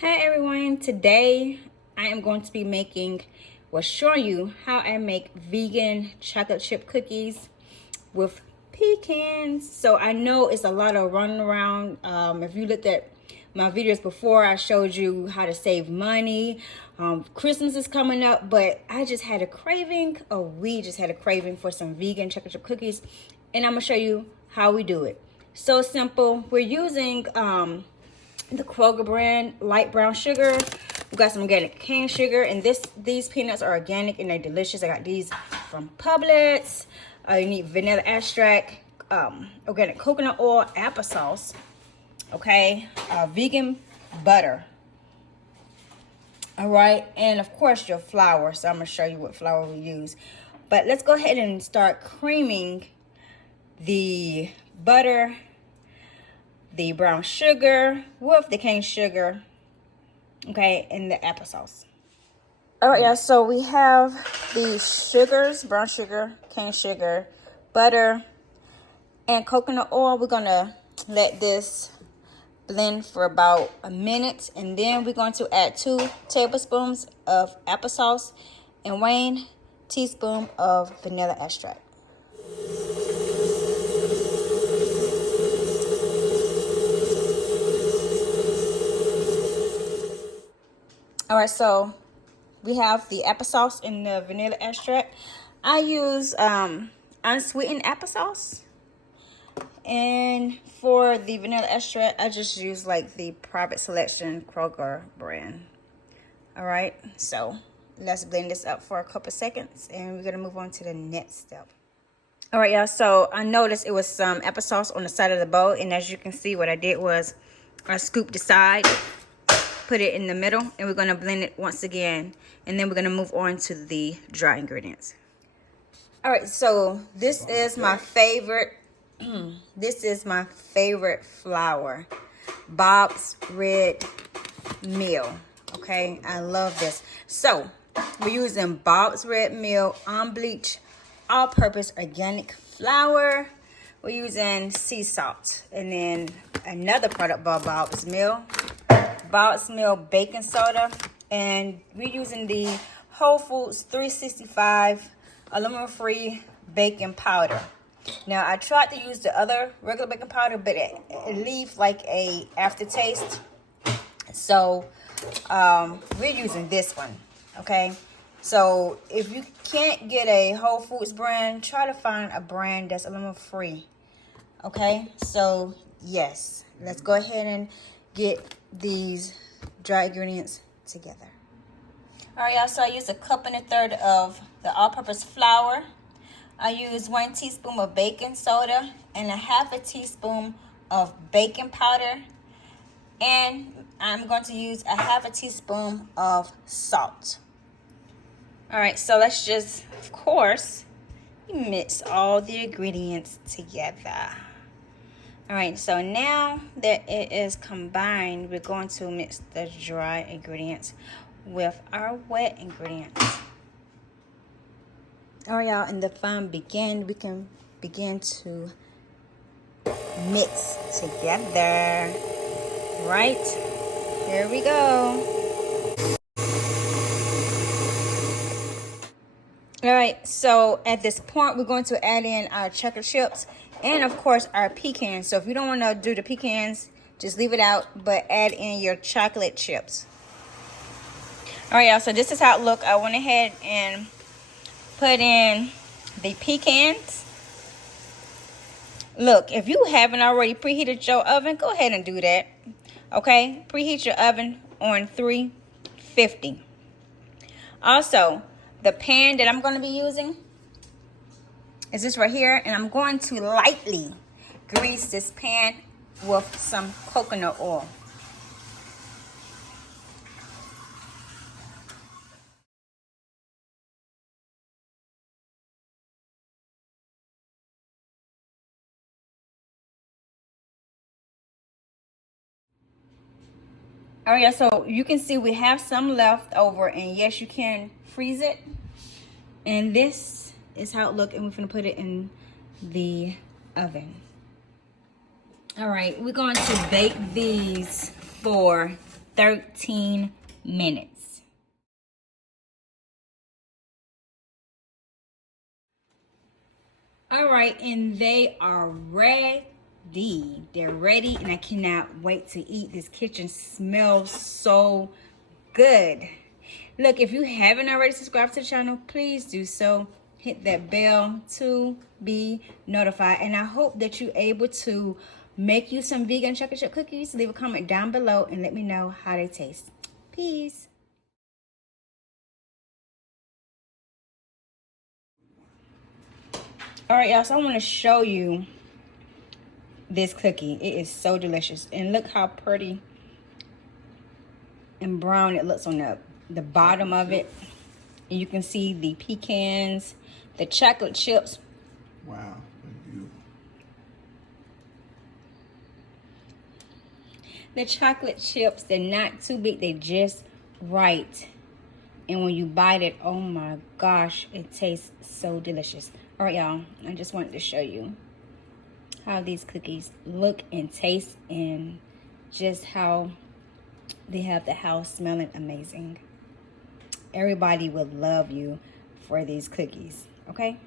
Hi everyone, today I am going to be showing you how I make vegan chocolate chip cookies with pecans. So I know it's a lot of running around. If you looked at my videos before, I showed you how to save money. Christmas is coming up, but I just had a craving, or we just had a craving for some vegan chocolate chip cookies, and I'm gonna show you how we do it. So simple. We're using the Kroger brand light brown sugar. We got some organic cane sugar, and these peanuts are organic and they're delicious. I got these from Publix. You need vanilla extract, organic coconut oil, applesauce, okay, vegan butter. All right, and of course your flour. So I'm gonna show you what flour we use. But let's go ahead and start creaming the butter, the brown sugar with the cane sugar, okay, and the applesauce. All right, y'all, so we have the sugars, brown sugar, cane sugar, butter, and coconut oil. We're gonna let this blend for about a minute, and then we're going to add 2 tablespoons of applesauce and 1 teaspoon of vanilla extract. All right, so we have the applesauce and the vanilla extract. I use unsweetened applesauce. And for the vanilla extract, I just use like the Private Selection Kroger brand. All right, so let's blend this up for a couple seconds and we're gonna move on to the next step. All right, y'all, so I noticed it was some applesauce on the side of the bowl, and as you can see, what I did was I scooped the side, put it in the middle, and we're gonna blend it once again, and then we're gonna move on to the dry ingredients. All right, so this is my favorite this is my favorite flour, Bob's Red Mill. Okay, I love this. So we're using Bob's Red Mill unbleached all-purpose organic flour. We're using sea salt, and then another product by Bob's Mill baking soda, and we're using the Whole Foods 365 aluminum-free baking powder. Now I tried to use the other regular baking powder, but it leaves like a aftertaste. So we're using this one. Okay, so if you can't get a Whole Foods brand, try to find a brand that's aluminum free. Okay, so yes, let's go ahead and get these dry ingredients together. All right, y'all, so I used 1 1/3 cups of the all-purpose flour. I use 1 teaspoon of baking soda and 1/2 teaspoon of baking powder, and I'm going to use 1/2 teaspoon of salt. All right, so let's just, of course, mix all the ingredients together. All right, so now that it is combined, we're going to mix the dry ingredients with our wet ingredients. All right, y'all, and the fun begin. We can begin to mix together. Right, here we go. All right, so at this point, we're going to add in our chocolate chips and, of course, our pecans. So if you don't want to do the pecans, just leave it out, but add in your chocolate chips. All right, y'all, so this is how it looks. I went ahead and put in the pecans. Look, if you haven't already preheated your oven, go ahead and do that. Okay, preheat your oven on 350. Also, the pan that I'm going to be using is this right here, and I'm going to lightly grease this pan with some coconut oil. All right, so you can see we have some left over, and yes, you can freeze it. And this is how it looks, and we're gonna put it in the oven. All right, we're going to bake these for 13 minutes. All right, and they are ready. They're ready, and I cannot wait to eat. This kitchen smells so good. Look, if you haven't already subscribed to the channel, please do so. Hit that bell to be notified. And I hope that you're able to make you some vegan chocolate chip cookies. Leave a comment down below and let me know how they taste. Peace. All right, y'all, so I want to show you this cookie. It is so delicious. And look how pretty and brown it looks on the bottom of it. And you can see the pecans, the chocolate chips. Wow, that's beautiful. The chocolate chips, they're not too big, they're just right. And when you bite it, oh my gosh, it tastes so delicious. All right, y'all, I just wanted to show you how these cookies look and taste, and just how they have the house smelling amazing. Everybody will love you for these cookies, okay?